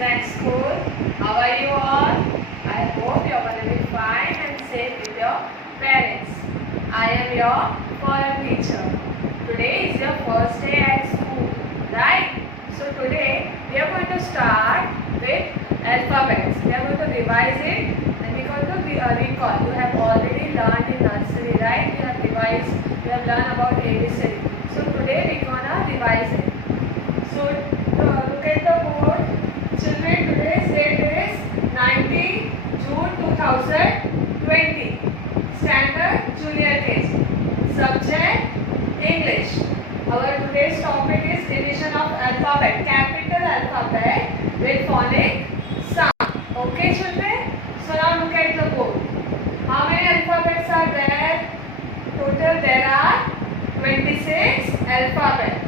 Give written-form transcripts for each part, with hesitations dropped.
lesson at school. How are you all? I hope you are going to be fine and safe with your parents. I am your foreign teacher. Today is your first day at school, right? So today we are going to start with alphabets. We are going to revise it and we are going to recall. You have already learned in nursery, right? You have revised, you have learned about ABCD. So today we are going to revise it. So look at the board. Children, today's date is 19 June 2020. Standard Junior KG. Subject English. Our today's topic is division of alphabet. Capital alphabet with phonic sound. Okay, children? So now look at the board. How many alphabets are there? Total there are 26 alphabets.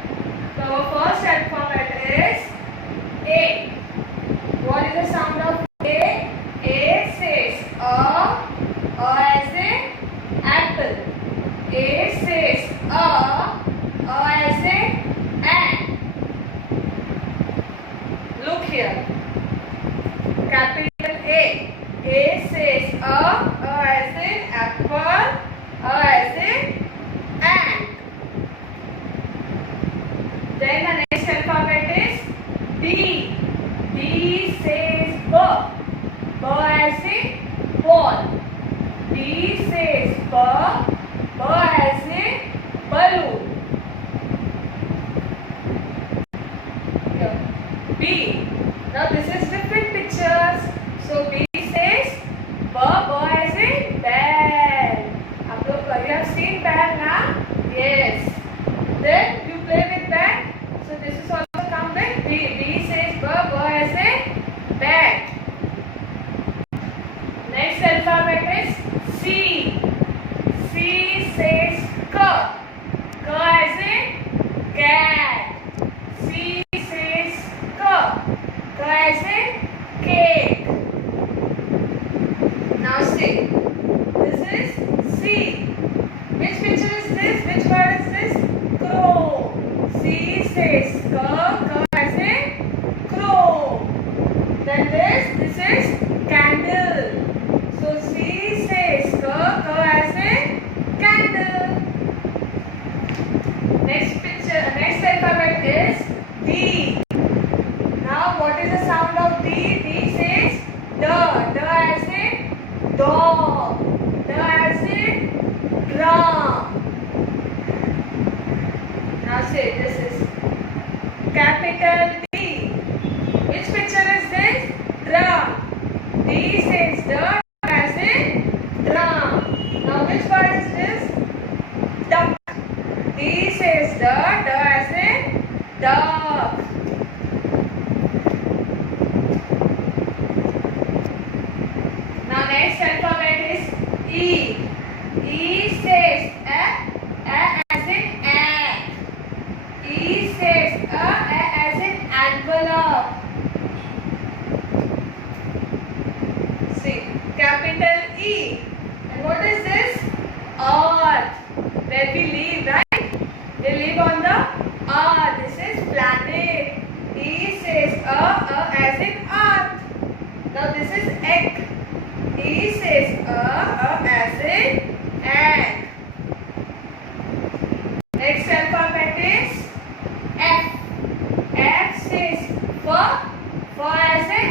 So our first alphabet is A. What is the sound of A? A says A as in apple. A says A as in ant. Look here. Capital A. A says A as in apple, A as in ant. Then the next alphabet is B. B says B. B as in ball. B says B. B as in balloon. Here. B. Now this is different pictures. So B says B. B as in bell. You have seen bell now? Yes. Then you play with bat. So this is also come with B. B says B. B as in bat. Next alphabet is C. C says K. K as in cat. C says K. K as in cake. Now see. This is C. Which picture is this? Which word is this? Crow. C says K. K as in crow. Then this is candle. So C says K. K as in candle. Next picture, next alphabet is D. Now what is the sound of D? D says D. D as in dog. D as in drum. Now say this is capital D. Which picture is this? Drum. D says D as in drum. Now which word is this? Duck. D says D as in duck. Now next alphabet is E. E says A as in ant. E says A as in envelope. See, capital E. And what is this? Earth. Where we live, right? We live on the earth. This is planet. E says A as in earth. Now this is egg. E says A as in egg. Next alphabet is F. F says F. F as in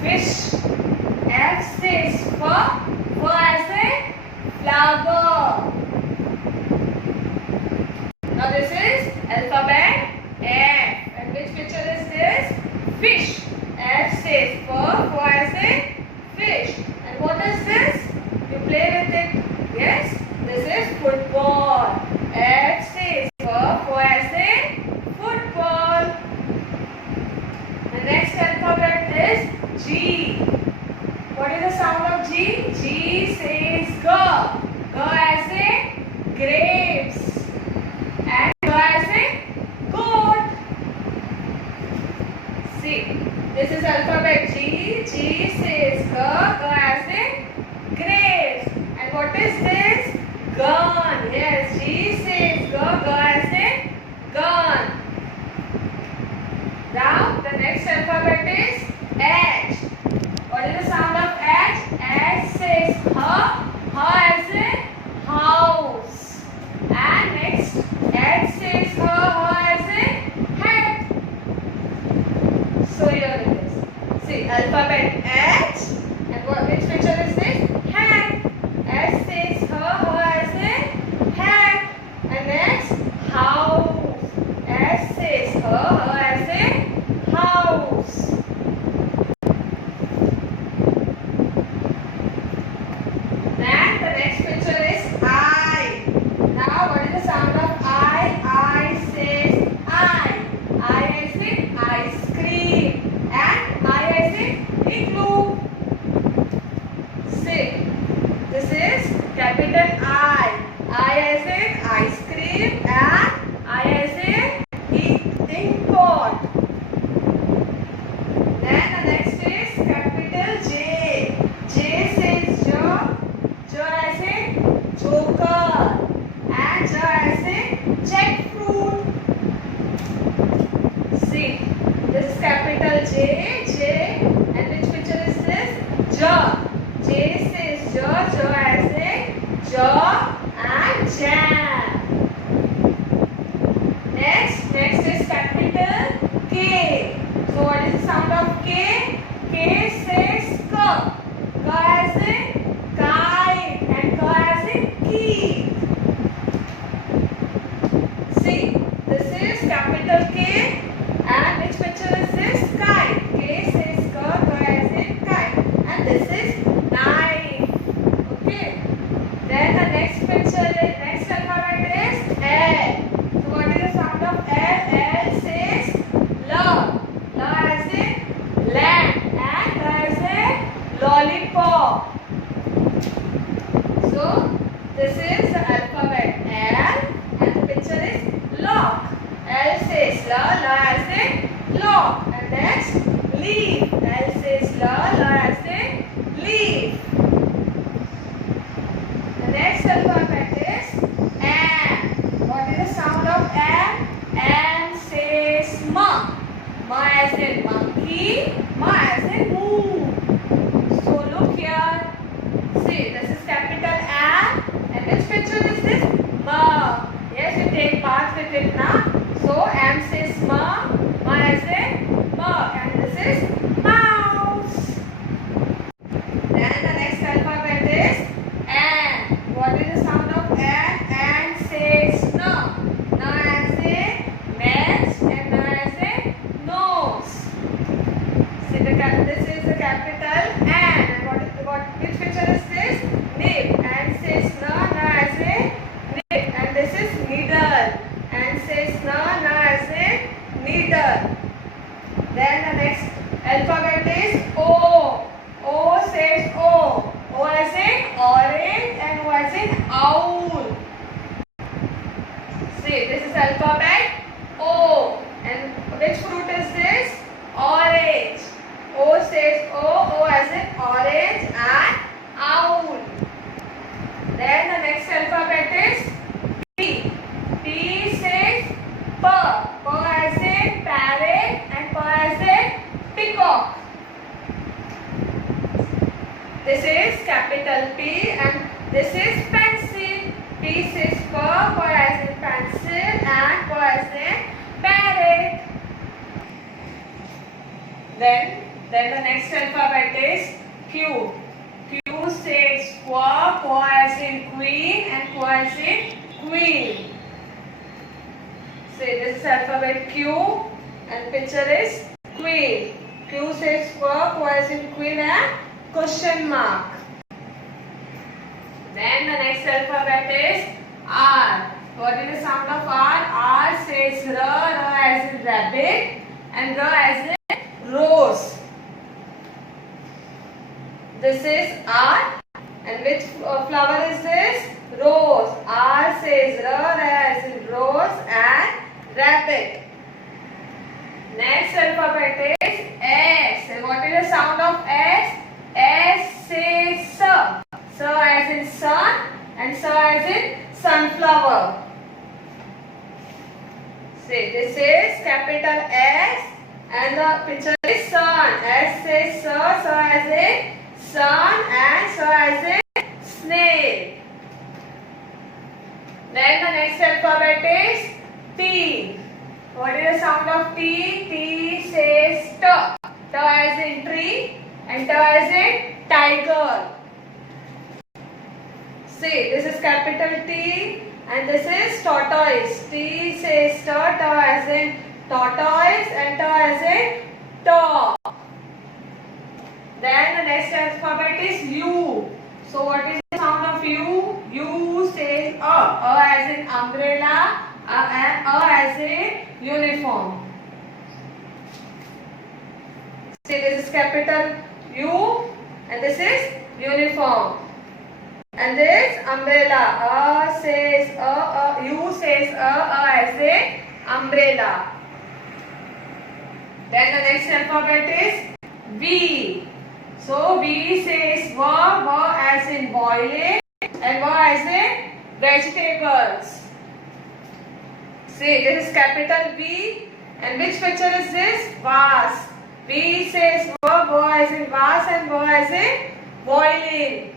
fish. F says F. F as in flower. Now this is alphabet F. And which picture is this? Fish. F says F. F as in fish. And what is this? You play with it. Yes? This is football. F says F. F as in football. The next alphabet is G. What is the sound of G? G says G. G as in grapes. And G as in goat. See, this is alphabet G. G says G. G as in grapes. And what is this? Gun. Yes, G says G. G as in gun. Now the next alphabet is H. What is the sound of H? H says her. Her as in house. And next, H says her. Her as in hat. So here it is. See, alphabet H. And which picture is this? Hat. H says her. Her as in hat. And next, house. H says her. Her as in house. Then the next picture is I. Now what is the sound of I? I says I. I as in ice cream. And I as in igloo. See, this is capital I. I as in ice cream and I as in ink pot. Then the next is capital J. J says J. J as in joker. And J as in jackfruit. See, this is capital J. J. And which picture is this? J. J says J. J as in jaw and jam. Next is capital K. So what is the sound of K? K says K. K as in kite and K as in key. See, this is capital K. And which picture is this? Kite. K says K. K as in kite. And this is knife. Okay. Then the next picture, next alphabet is L. So what is the sound of L? L says L. L as in lamb and L as in lollipop. So this is the alphabet L and the picture is lock. L says L. L as in lock. And next leaf. L says L. L as in leaf. The next alphabet is M. What is the sound of M? M says M. M as in monkey. M as in moon. So look here. See, this is capital M. And which picture is this? M. Yes, you take part with it now. So M says M. M as in M. And this is mouse. Then the next alphabet is N. What is the sound of N? N says no. No as in nest and no as in nose. See, this is the capital N. And which picture is this? Nib. N says no. No as in nib. And this is needle. N says no. No as in needle. Then the next alphabet is O. O says O. O as in orange and O as in owl. See, this is alphabet O. And which fruit is this? Orange. O says O. O as in orange and owl. Then the next alphabet is P. P says P. P as in parrot and P as in peacock. This is capital P and this is pencil. P says P. P as in pencil and P as in parrot. Then the next alphabet is Q. Q says Q. Q as in queen and Q as in queen. Say this is alphabet Q and picture is queen. Q says Q. Q as in queen and question mark. Then the next alphabet is R. What is the sound of R? R says R. R as in rabbit and R as in rose. This is R. And which flower is this? Rose. R says R as in rose and rabbit. Next alphabet is S. And what is the sound of S? S says Sir. Sir as in sun and Sir as in sunflower. See, this is capital S and the picture is sun. S says alphabet is T. What is the sound of T? T says T. T as in tree and T as in tiger. See, this is capital T and this is tortoise. T says T, T as in tortoise and T as in dog. Then the next alphabet is U. So what is the sound of U? U says A as in umbrella and A as in uniform. See, this is capital U and this is uniform. And this umbrella. A says U says A as in umbrella. Then the next alphabet is V. So V says V as in boiling and V as in vegetables. See, this is capital V and which picture is this? Vase. V says V as in vase and V as in boiling.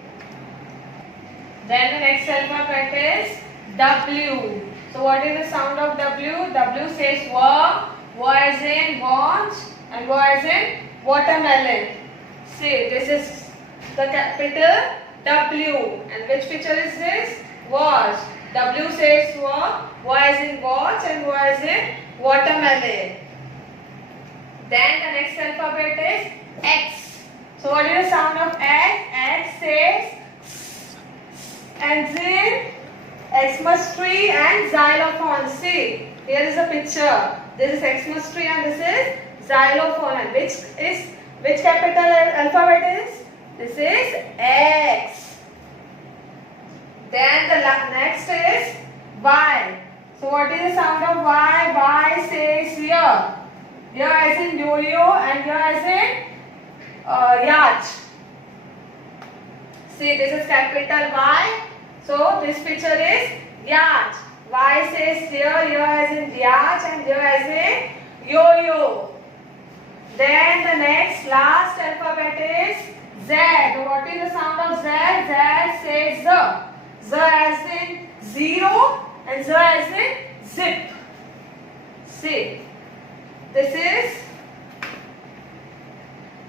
Then the next alphabet is W. So what is the sound of W? W says V as in watch and V as in watermelon. See, this is the capital W. And which picture is this? Watch. W says V as in watch and V as in watermelon. Then the next alphabet is X. So what is the sound of X? X says and then Xmas tree and xylophone. See, here is a picture. This is Xmas tree and this is xylophone. And which capital alphabet is? This is X. Then the next is Y. So what is the sound of Y? Y says here. Here as in yo-yo and here as in yacht. See, this is capital Y. So this picture is yacht. Y says here as in yacht and here as in yo-yo. Then the next last alphabet is Z. What is the sound of Z? Z says Z. Z as in zero and Z as in zip. See, this is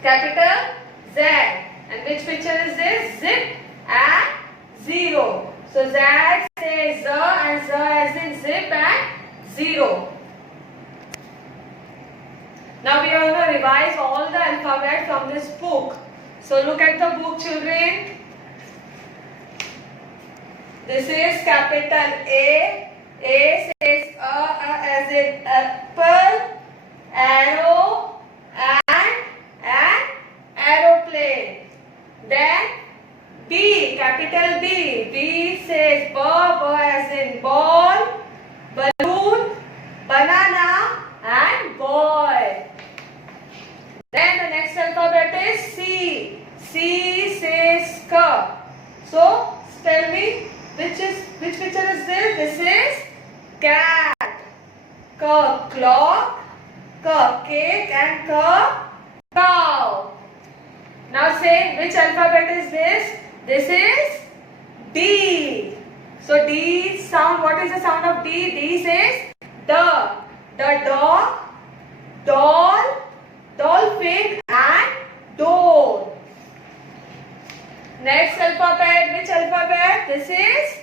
capital Z. And which picture is this? Zip and zero. So Z says Z and Z as in zip and zero. Now we are going to revise all the alphabet from this book. So look at the book, children. This is capital A. A says as in apple, arrow and aeroplane. Then B, capital B. B says B as in ball, balloon, banana and boy. Then the next alphabet is C. C says K. So tell me which picture is this? This is cat. K clock, K cake and K cow. Now say which alphabet is this? This is D. So D sound, what is the sound of D? D says the dog, doll, dolphin and door. Next alphabet, which alphabet? This is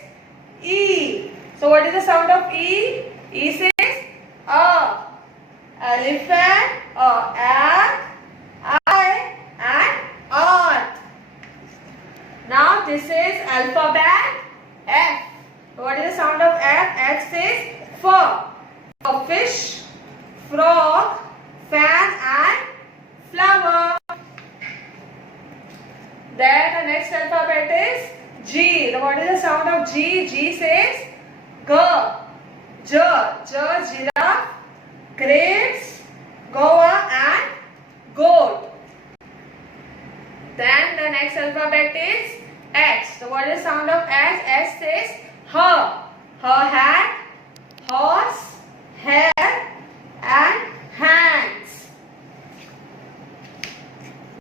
E. So what is the sound of E? E says elephant, egg, I and earth. Now this is alphabet F. What is the sound of F? F says fur. A fish, frog, fan and flower. Then the next alphabet is G. What is the sound of G? G says G. Giraffe, grapes, guava and goat. Then the next alphabet is H. So what is the sound of H? H says her. Her hat, horse, hair and hands.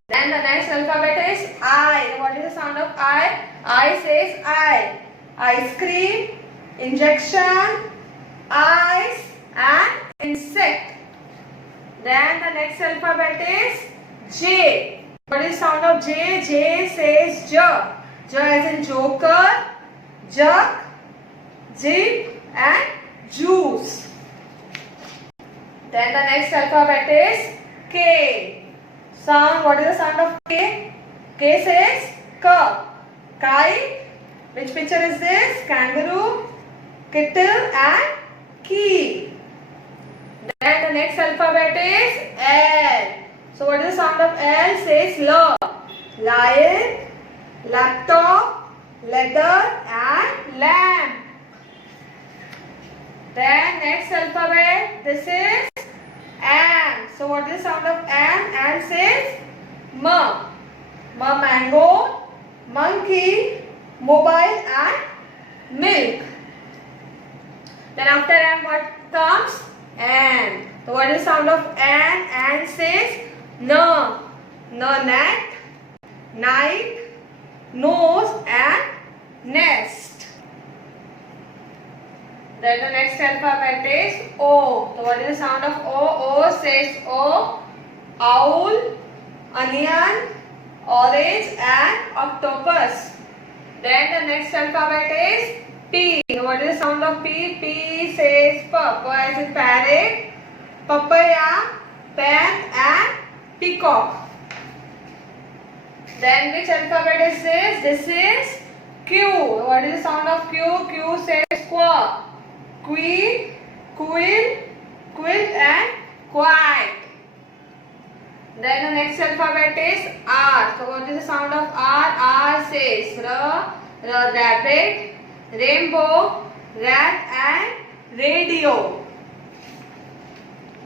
Then the next alphabet is I. What is the sound of I? I says I. Ice cream, injection, Ice, an insect. Then the next alphabet is J. What is sound of J? J says J. J as in joker, jug, jig and juice. Then the next alphabet is K. Sound. What is the sound of K? K says K. Kite. Which picture is this? Kangaroo, kettle and key. Then the next alphabet is L. So what is the sound of L? Says L. Lion, laptop, leather and lamp. Then next alphabet, this is M. So what is the sound of M? M says M. M mango, monkey, mobile and milk. Then after M what comes? N. So what is the sound of N? N says N. N net, night, nose and nest. Then the next alphabet is O. So what is the sound of O? O says O. Owl, onion, orange and octopus. Then the next alphabet is P. So what is the sound of P? P says P. P as in parrot, papaya, pen and peacock. Then which alphabet is this? This is Q. What is the sound of Q? Q says Qua. Queen, quill, quilt and quiet. Then the next alphabet is R. So what is the sound of R? R says R, rabbit, rainbow, rat and radio.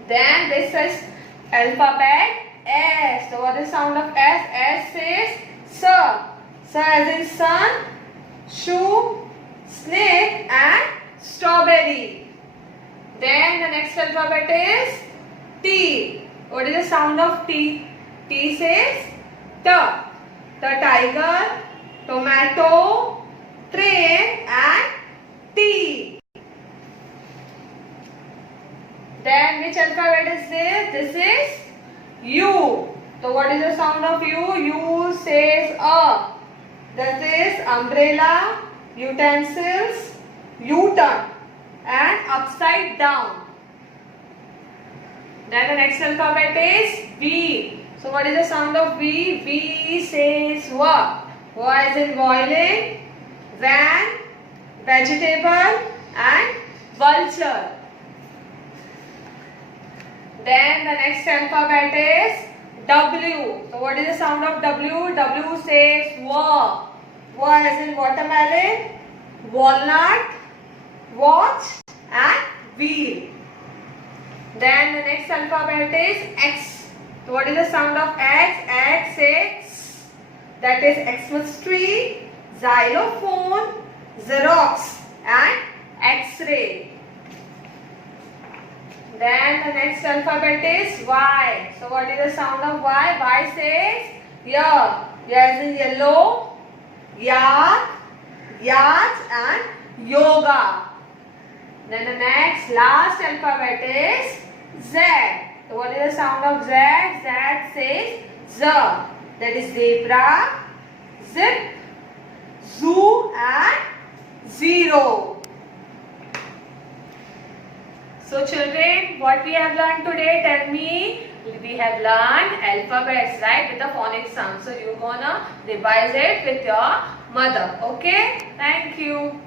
Then this is alphabet S. So what is the sound of S? S says sir. Sir as in sun, shoe, snake and strawberry. Then the next alphabet is T. What is the sound of T? T says T. The tiger, tomato, train and tea. Then which alphabet is this? This is U. So what is the sound of U? U says A. That is umbrella, utensils, U-turn and upside down. Then the next alphabet is V. So what is the sound of V? V says Va. Va as in violin, van, vegetable and vulture. Then the next alphabet is W. So what is the sound of W? W says Va. Va as in watermelon, walnut, watch and wheel. Then the next alphabet is X. So what is the sound of X? X says that is Xmas tree, xylophone, Xerox and X-ray. Then the next alphabet is Y. So what is the sound of Y? Y says yeah. Yeah as in yellow, yak, yacht and yoga. Then the next last alphabet is Z. So what is the sound of Z? Z says Z. That is zebra, zip, zoo and zero. So children, what we have learned today, tell me. We have learned alphabets, right, with the phonics sound. So you're gonna revise it with your mother. Okay? Thank you.